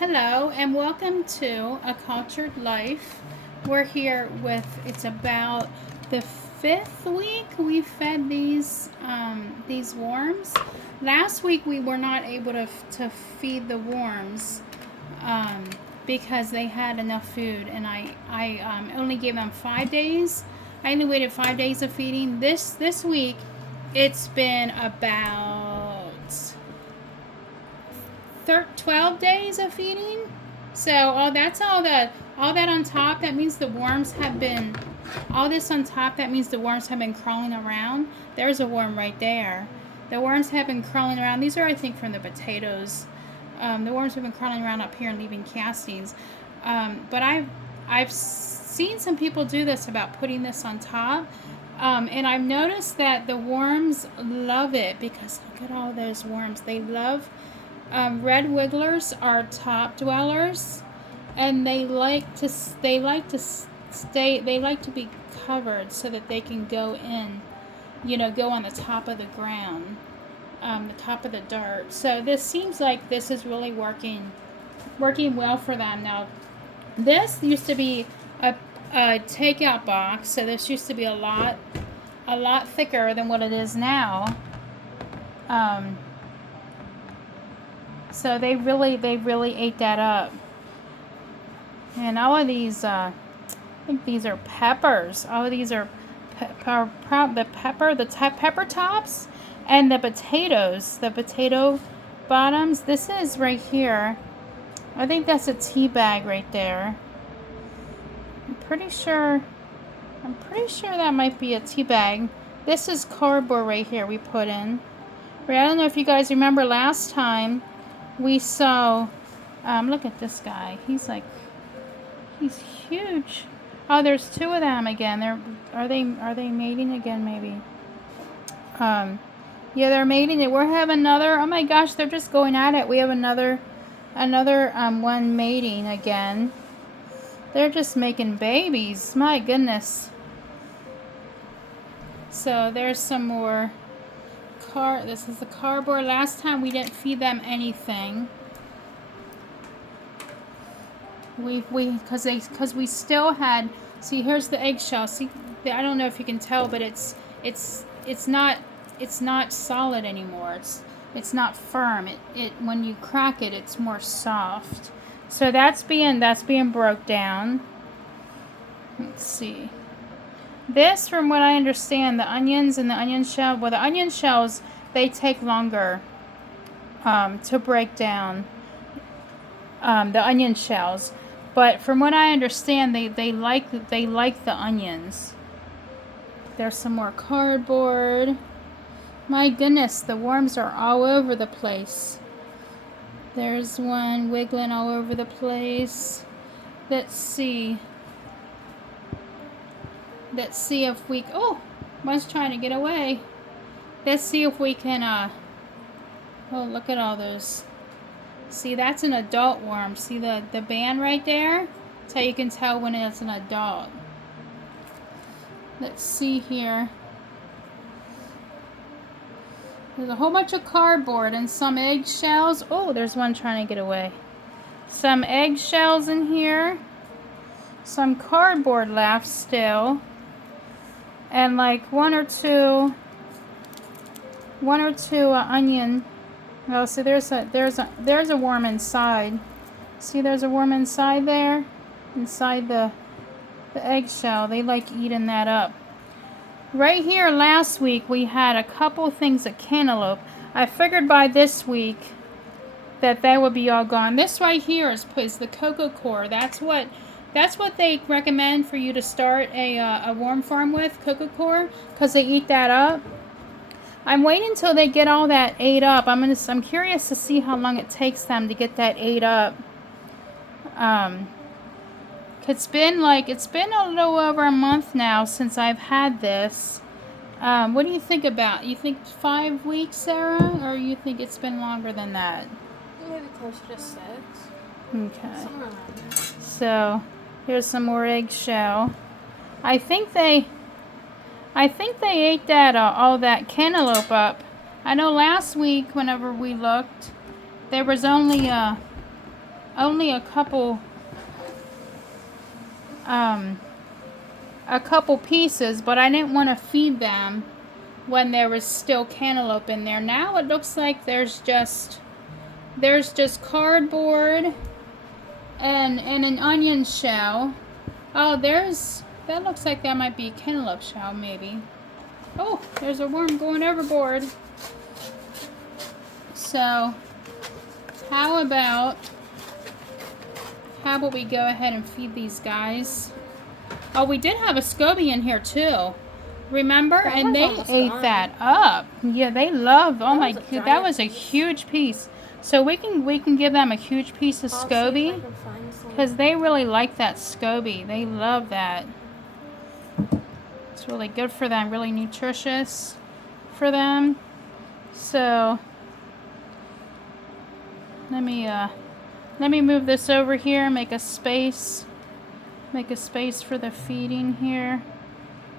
Hello and welcome to A Cultured Life. We're here with, it's about the fifth week we fed these worms. Last week we were not able to feed the worms because they had enough food, and I only gave them 5 days. I only waited 5 days of feeding. This week it's been about 12 days of feeding. So that's all that on top. That means the worms have been, all this on top, that means the worms have been crawling around. There's a worm right there. The worms have been crawling around. These are, I think, from the potatoes. The worms have been crawling around up here and leaving castings. But I've seen some people do this, about putting this on top. And I've noticed that the worms love it, because look at all those worms. They love, red wigglers are top dwellers, and they like to be covered so that they can go in, go on the top of the ground, the top of the dirt. So this seems like this is really working well for them. Now, this used to be a takeout box, so this used to be a lot thicker than what it is now. So they really ate that up. And all of these, I think these are peppers. All of these are the pepper tops, and the potatoes, the potato bottoms. This is right here. I think that's a tea bag right there. I'm pretty sure that might be a tea bag. This is cardboard right here we put in. I don't know if you guys remember last time we saw, look at this guy. He's huge. Oh, there's two of them again. Are they mating again? Maybe. Yeah, they're mating. We're having another. Oh my gosh, they're just going at it. We have another one mating again. They're just making babies. My goodness. So there's some more. This is the cardboard. Last time we didn't feed them anything. Because we still had. See, here's the eggshell. See, I don't know if you can tell, but it's not solid anymore. It's not firm. It when you crack it, it's more soft. So that's being broke down. Let's see. This, from what I understand, the onions and the onion shell. Well, the onion shells, they take longer to break down. The onion shells, but from what I understand, they like the onions. There's some more cardboard. My goodness, the worms are all over the place. There's one wiggling all over the place. Let's see if we... Oh, one's trying to get away. Let's see if we can... Oh, look at all those. See, that's an adult worm. See the band right there? That's how you can tell when it's an adult. Let's see here. There's a whole bunch of cardboard and some eggshells. Oh, there's one trying to get away. Some eggshells in here. Some cardboard left still. And like one or two onion. Oh, so there's a worm inside. See, there's a worm inside there, inside the eggshell. They like eating that up. Right here, last week we had a couple things of cantaloupe. I figured by this week that they would be all gone. This right here is the cocoa core. That's what they recommend for you to start a worm farm with, cocoa core, because they eat that up. I'm waiting until they get all that ate up. I'm curious to see how long it takes them to get that ate up. It's been a little over a month now since I've had this. What do you think about? You think 5 weeks, Sarah, or you think it's been longer than that? Maybe closer to 6. Okay. Somewhere around there. So here's some more eggshell. I think they ate that all that cantaloupe up. I know last week, whenever we looked, there was only only a couple pieces, but I didn't want to feed them when there was still cantaloupe in there. Now it looks like there's just cardboard and an onion shell. Oh, that looks like that might be cantaloupe shell, maybe. Oh, there's a worm going overboard. So, how about we go ahead and feed these guys? Oh, we did have a scoby in here too. Remember? And they ate that up. Yeah, they love. Oh my god, that was a huge piece. So we can give them a huge piece of scoby because they really like that scoby. They love that. It's really good for them. Really nutritious for them. So let me move this over here. Make a space. Make a space for the feeding here.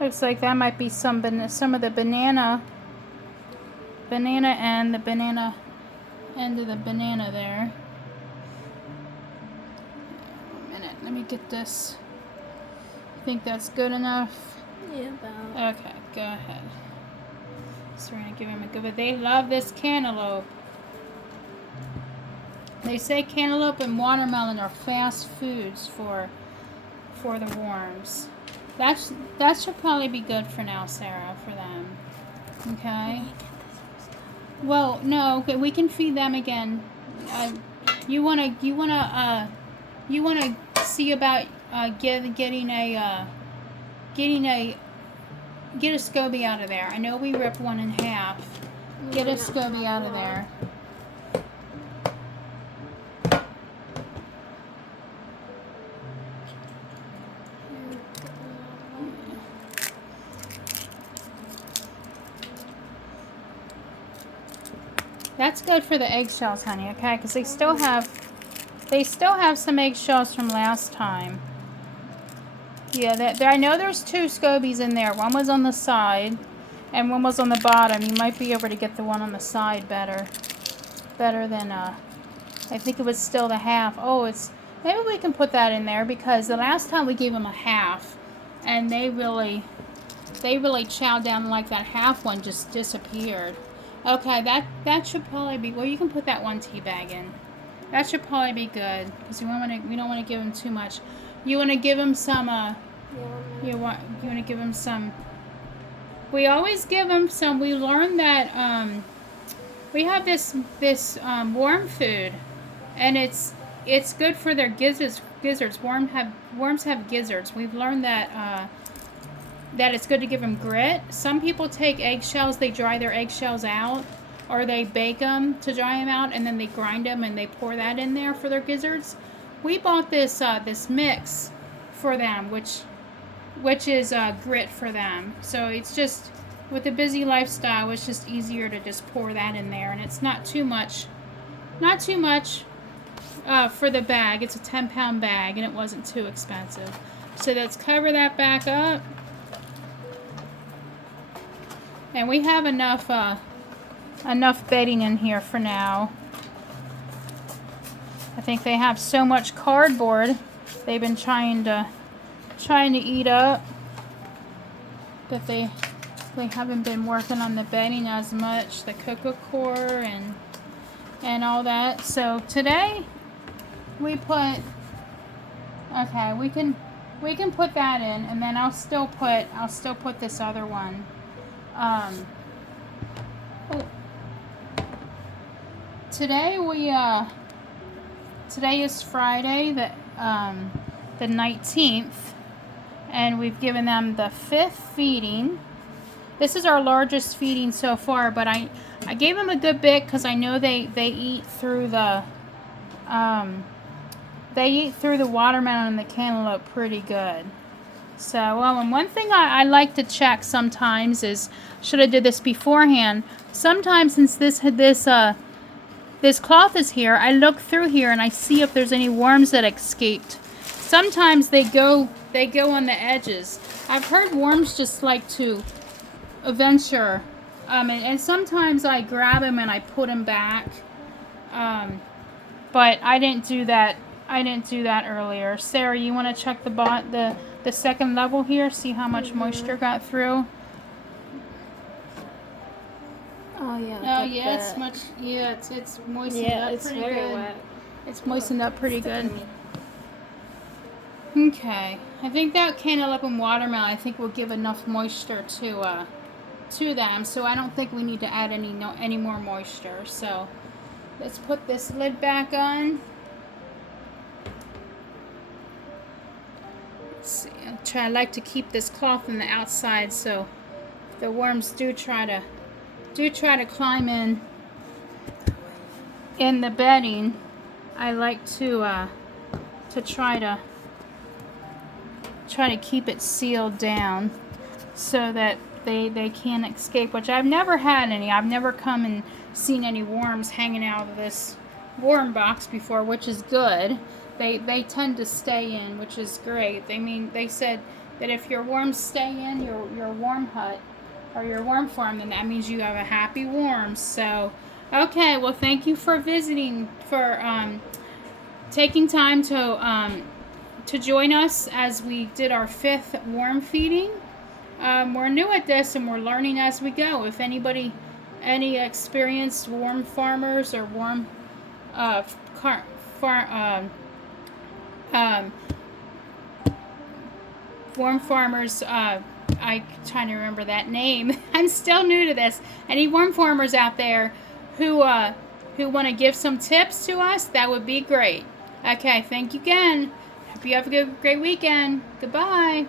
Looks like that might be some of the banana and the banana end of the banana there. A minute, let me get this. I think that's good enough. Yeah, about. Okay, go ahead. So we're gonna give him a good. But they love this cantaloupe. They say cantaloupe and watermelon are fast foods for the worms. That should probably be good for now, Sarah, for them. Okay. Well, no. Okay, we can feed them again. You wanna see about get a scoby out of there. I know we ripped one in half. Get a scoby out of there. That's good for the eggshells, honey, okay? Because they still have some eggshells from last time. Yeah, I know there's 2 scobies in there. One was on the side, and one was on the bottom. You might be able to get the one on the side better than I think it was still the half. Oh, maybe we can put that in there because the last time we gave them a half, and they really chowed down like that half one just disappeared. Okay, that should probably be. Well, you can put that one tea bag in. That should probably be good because we don't want to give them too much. You want to give them some. You want to give them some. We always give them some. We learned that we have this worm food, and it's good for their gizzards. Worms have gizzards. We've learned that. That it's good to give them grit. Some people take eggshells, they dry their eggshells out, or they bake them to dry them out, and then they grind them and they pour that in there for their gizzards. We bought this mix for them, which is grit for them. So it's just, with a busy lifestyle, it's just easier to just pour that in there, and it's not too much for the bag. It's a 10-pound bag, and it wasn't too expensive. So let's cover that back up. And we have enough bedding in here for now. I think they have so much cardboard they've been trying to eat up that they haven't been working on the bedding as much, the cocoa core and all that. So today we put, okay, we can put that in, and then I'll still put this other one. Today is Friday, the 19th, and we've given them the 5th feeding. This is our largest feeding so far, but I gave them a good bit because I know they eat through the watermelon and the cantaloupe pretty good. So, and one thing I like to check sometimes is, should have did this beforehand. Sometimes, since this cloth is here, I look through here and I see if there's any worms that escaped. Sometimes they go on the edges. I've heard worms just like to venture, and sometimes I grab them and I put them back. but I didn't do that. I didn't do that earlier. Sarah, you want to check the second level here, see how much moisture got through? Oh yeah. Oh yeah, it's much. Yeah, it's moistened up it's pretty very good. wet. It's moistened up pretty Stick good. to me. Okay, I think that cantaloupe and watermelon, I think will give enough moisture to them. So I don't think we need to add any more moisture. So let's put this lid back on. Let's see. I like to keep this cloth on the outside so if the worms do try to climb in the bedding. I like to try to keep it sealed down so that they can't escape, which I've never had any. I've never come and seen any worms hanging out of this worm box before, which is good. They tend to stay in, which is great. They said that if your worms stay in your worm hut or your worm farm, then that means you have a happy worm. So, okay, well, thank you for visiting, for taking time to join us as we did our 5th worm feeding. We're new at this and we're learning as we go. If any experienced worm farmers or worm worm farmers, I'm trying to remember that name. I'm still new to this. Any worm farmers out there who want to give some tips to us, that would be great. Okay, thank you again. Hope you have a great weekend. Goodbye.